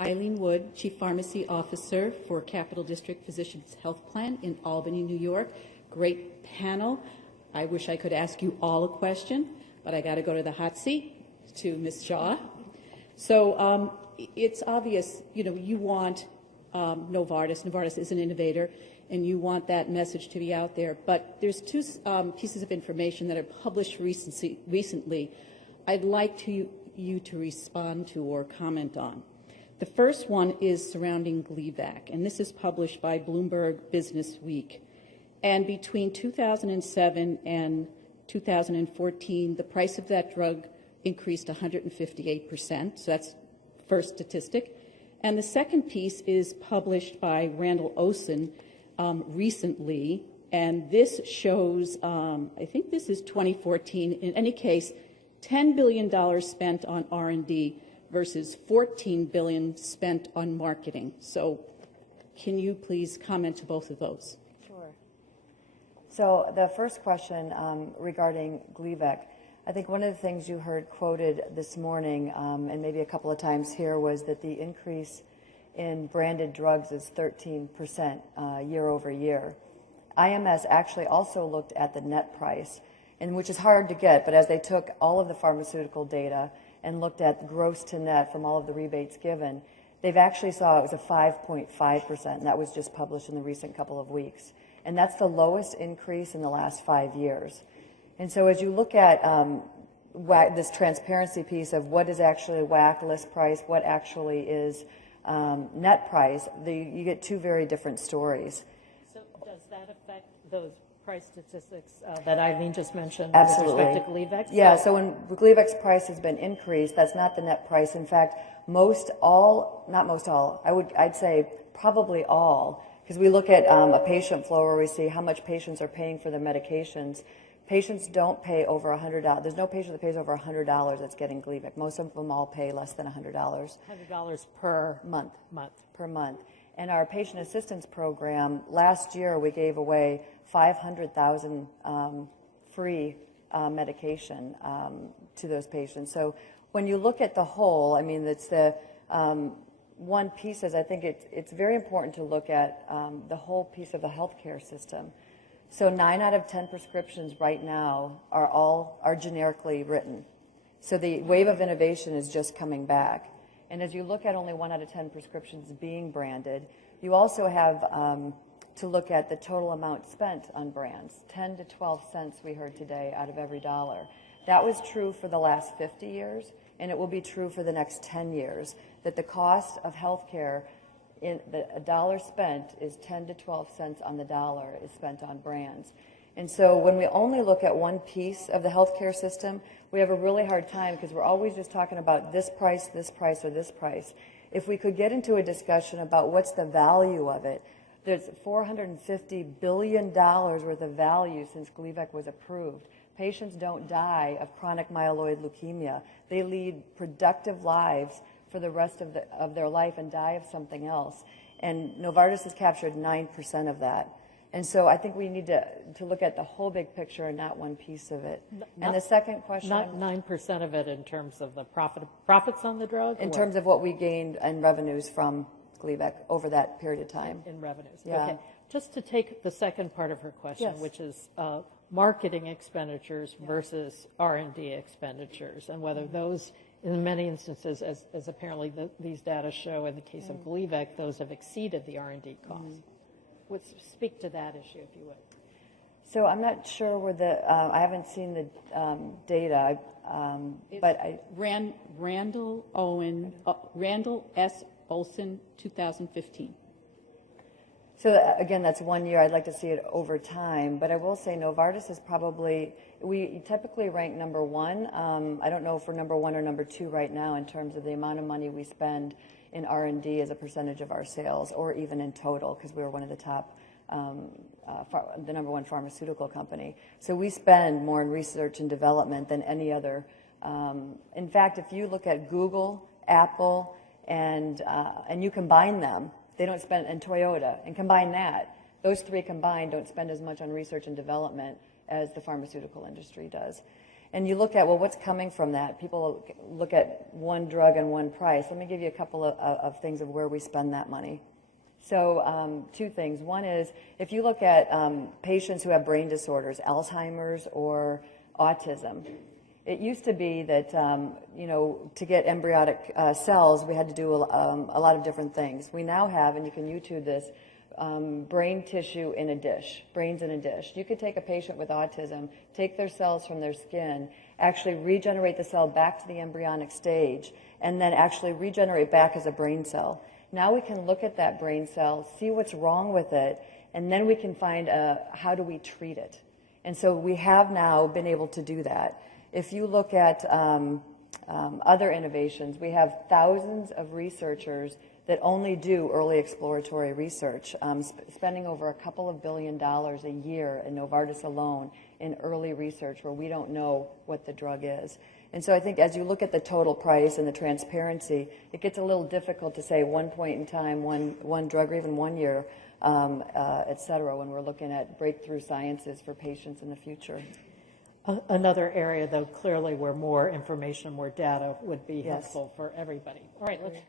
Eileen Wood, Chief Pharmacy Officer for Capital District Physicians Health Plan in Albany, New York. Great panel. I wish I could ask you all a question, but I got to go to the hot seat to Ms. Shaw. So it's obvious, you want Novartis. Novartis is an innovator, and you want that message to be out there. But there's two pieces of information that are published recently I'd like you to respond to or comment on. The first one is surrounding Gleevec, and this is published by Bloomberg Business Week. And between 2007 and 2014, the price of that drug increased 158%. So that's first statistic. And the second piece is published by Randall Olson recently, and this shows, I think this is 2014. In any case, $10 billion spent on R&D versus $14 billion spent on marketing. So can you please comment to both of those? Sure. So the first question regarding Gleevec, I think one of the things you heard quoted this morning and maybe a couple of times here was that the increase in branded drugs is 13% year over year. IMS actually also looked at the net price, and which is hard to get, but as they took all of the pharmaceutical data and looked at gross to net from all of the rebates given, they've actually saw it was a 5.5%, and that was just published in the recent couple of weeks. And that's the lowest increase in the last 5 years. And so as you look at this transparency piece of what is actually WAC list price, what actually is net price, you get two very different stories. So does that affect those price statistics that Eileen just mentioned? Absolutely. With respect to Gleevec? Yeah, so when Gleevec's price has been increased, that's not the net price. In fact, I'd say probably all, because we look at a patient flow where we see how much patients are paying for their medications. Patients don't pay over $100. There's no patient that pays over $100 that's getting Gleevec. Most of them all pay less than $100. $100 per month. Per month. And our patient assistance program, last year we gave away 500,000 free medication to those patients. So when you look at the whole, I mean, it's the one piece is I think it's very important to look at the whole piece of the healthcare system. So 9 out of 10 prescriptions right now are generically written. So the wave of innovation is just coming back. And as you look at only 1 out of 10 prescriptions being branded, you also have to look at the total amount spent on brands. 10 to 12 cents we heard today out of every dollar. That was true for the last 50 years, and it will be true for the next 10 years, that the cost of healthcare a dollar spent is 10 to 12 cents on the dollar is spent on brands. And so when we only look at one piece of the healthcare system, we have a really hard time because we're always just talking about this price, or this price. If we could get into a discussion about what's the value of it, there's $450 billion worth of value since Gleevec was approved. Patients don't die of chronic myeloid leukemia. They lead productive lives for the rest of their life and die of something else. And Novartis has captured 9% of that. And so I think we need to look at the whole big picture and not one piece of it. And the second question... Not 9% of it in terms of the profits on the drug? In terms of what we gained in revenues from Gleevec over that period of time. In revenues, yeah. Okay. Just to take the second part of her question, yes. which is marketing expenditures versus R&D expenditures, and whether those, in many instances, as apparently these data show in the case of Gleevec, those have exceeded the R&D costs. Speak to that issue, if you would. So I'm not sure where I haven't seen the data, but Randall S. Olson, 2015. So again, that's 1 year. I'd like to see it over time, but I will say Novartis is probably, we typically rank number one. I don't know if we're number one or number two right now in terms of the amount of money we spend in R&D as a percentage of our sales, or even in total, because we were one of the top, the number one pharmaceutical company. So we spend more in research and development than any other. In fact, if you look at Google, Apple, and you combine them, they don't spend, and Toyota, and combine that, those three combined don't spend as much on research and development as the pharmaceutical industry does. And you look at, well, what's coming from that? People look at one drug and one price. Let me give you a couple of things of where we spend that money. So two things. One is, if you look at patients who have brain disorders, Alzheimer's or autism, it used to be that, to get embryonic cells, we had to do a lot of different things. We now have, and you can YouTube this, brain tissue in a dish, brains in a dish. You could take a patient with autism, take their cells from their skin, actually regenerate the cell back to the embryonic stage, and then actually regenerate back as a brain cell. Now we can look at that brain cell, see what's wrong with it, and then we can find how do we treat it. And so we have now been able to do that. If you look at other innovations, we have thousands of researchers that only do early exploratory research, spending over $2 billion a year in Novartis alone in early research where we don't know what the drug is. And so I think as you look at the total price and the transparency, it gets a little difficult to say one point in time, one drug, or even 1 year, et cetera, when we're looking at breakthrough sciences for patients in the future. Another area, though, clearly where more information, more data would be helpful for everybody. All right, let's go.